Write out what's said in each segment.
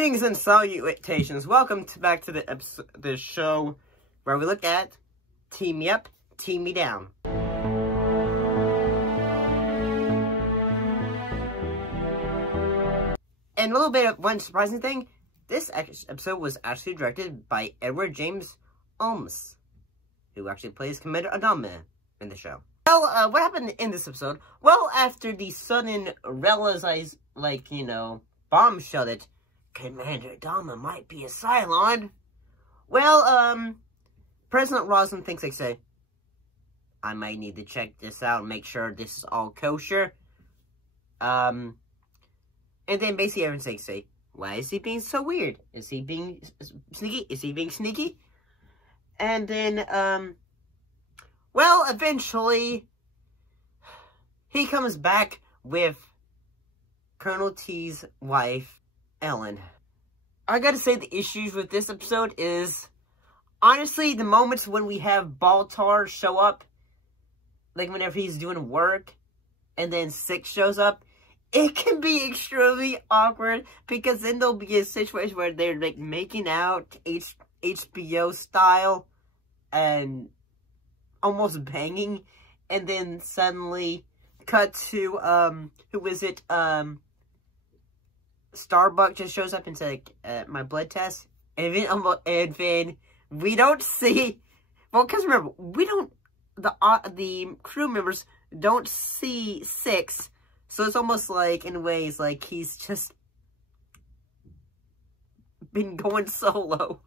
Greetings and salutations. Welcome back to the show where we look at Team Me Up, Team Me Down. And a little bit of one surprising thing, this episode was actually directed by Edward James Olmos, who actually plays Com Adama in the show. Well, what happened in this episode? Well, after the sudden realized, bombshell that Commander Adama might be a Cylon, well, President Roslin thinks, I might need to check this out and make sure this is all kosher. And then basically everyone's like, why is he being so weird? Is he being sneaky? Is he being sneaky? And then, well, eventually, he comes back with Col Tigh's wife, Ellen. I gotta say, the issues with this episode is, honestly, the moments when we have Batlar show up, like whenever he's doing work, and then Six shows up, it can be extremely awkward, because then there'll be a situation where they're, making out HBO style, and almost banging, and then suddenly cut to, who is it, Starbuck just shows up and says, my blood test, and then we don't see, well, because remember, we don't, the crew members don't see Six, so it's almost like, in ways, like he's just been going solo.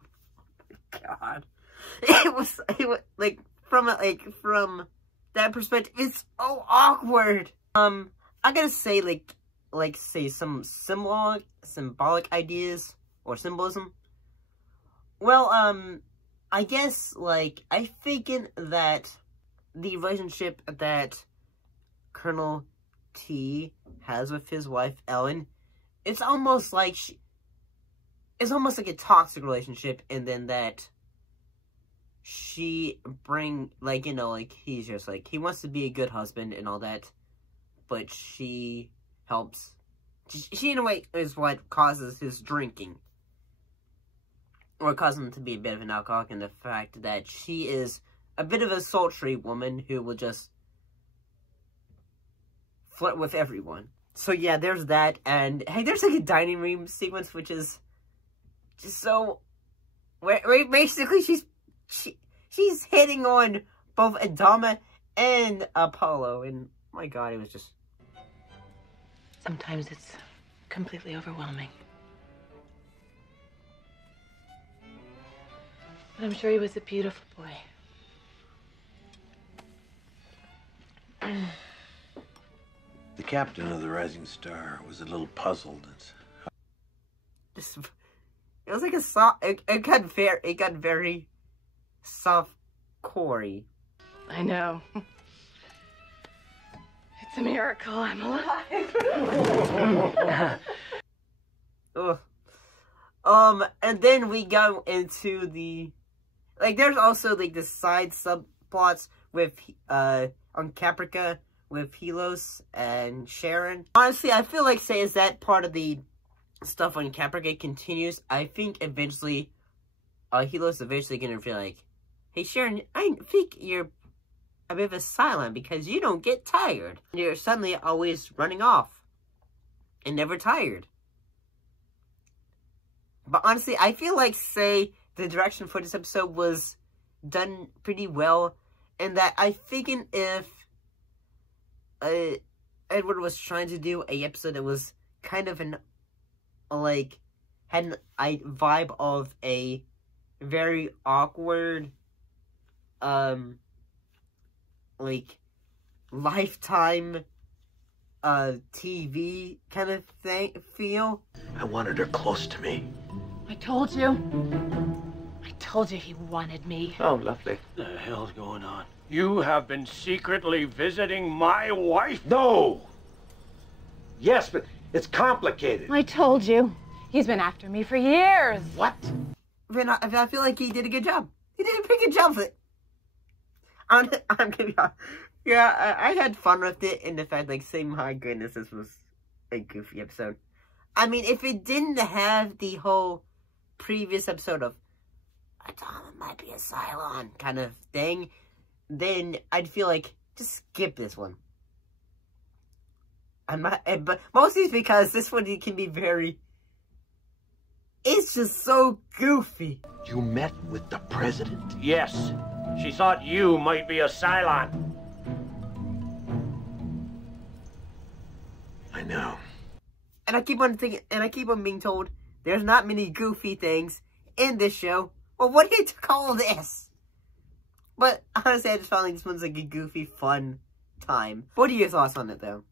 God. It was from that perspective, it's so awkward. I gotta say, say some symbolic ideas, or symbolism. Well, I guess, I thinking that the relationship that Col Tigh has with his wife, Ellen, it's almost like a toxic relationship, and then that she he's just, he wants to be a good husband and all that, but she helps, she in a way is what causes his drinking, or causes him to be a bit of an alcoholic, and the fact that she is a bit of a sultry woman who will just flirt with everyone. So yeah, there's that, and hey, there's a dining room sequence which is just so, where basically she's hitting on both Adama and Apollo, and my God, it was just, sometimes it's completely overwhelming. But I'm sure he was a beautiful boy. The captain of the Rising Star was a little puzzled. It was like a soft, it got very soft corey. I know. It's a miracle I'm alive. Ugh. And then we go into the, there's also, the side subplots with, on Caprica, with Helos and Sharon. Honestly, I feel like, as that part of the stuff on Caprica continues, I think eventually, Helos eventually gonna feel like, hey Sharon, I think you're a bit of a Cylon because you don't get tired. You're suddenly always running off and never tired. But honestly, I feel like, the direction for this episode was done pretty well, and that I thinking if Edward was trying to do a episode that was kind of an, had a vibe of a very awkward, Lifetime, TV kind of feel. I wanted her close to me. I told you. I told you he wanted me. Oh, lovely. What the hell's going on? You have been secretly visiting my wife? No! Yes, but it's complicated. I told you. He's been after me for years. What? I feel like he did a good job. He did a pretty good job with it. I'm gonna be honest. Yeah, I had fun with it, in the fact, saying, my goodness, this was a goofy episode. I mean, if it didn't have the whole previous episode of Adama might be a Cylon kind of thing, then I'd feel like, just skip this one. But mostly it's because this one can be very... It's just so goofy. You met with the president? Yes. She thought you might be a Cylon. I know. And I keep on thinking, and I keep on being told, there's not many goofy things in this show. Well, what do you call this? But honestly, I just found like this one's like a goofy, fun time. What are your thoughts on it, though?